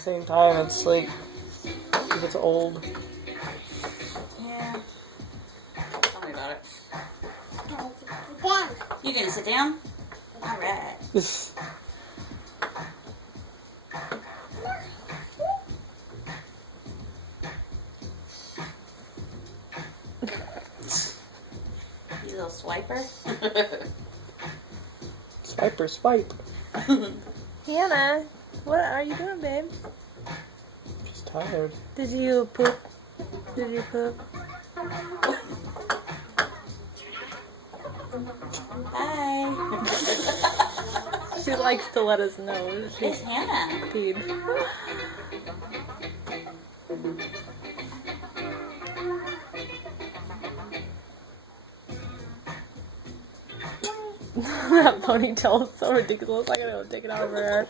Same time, it's like it gets old. Yeah. Tell me about it. You gonna sit down? All right. You little swiper. Swiper, swipe. Hannah, what are you doing, babe? She's tired. Did you poop? Did you poop? Hi. She likes to let us know It's she's Hannah. peed. That ponytail is so ridiculous. I gotta go take it out of her hair.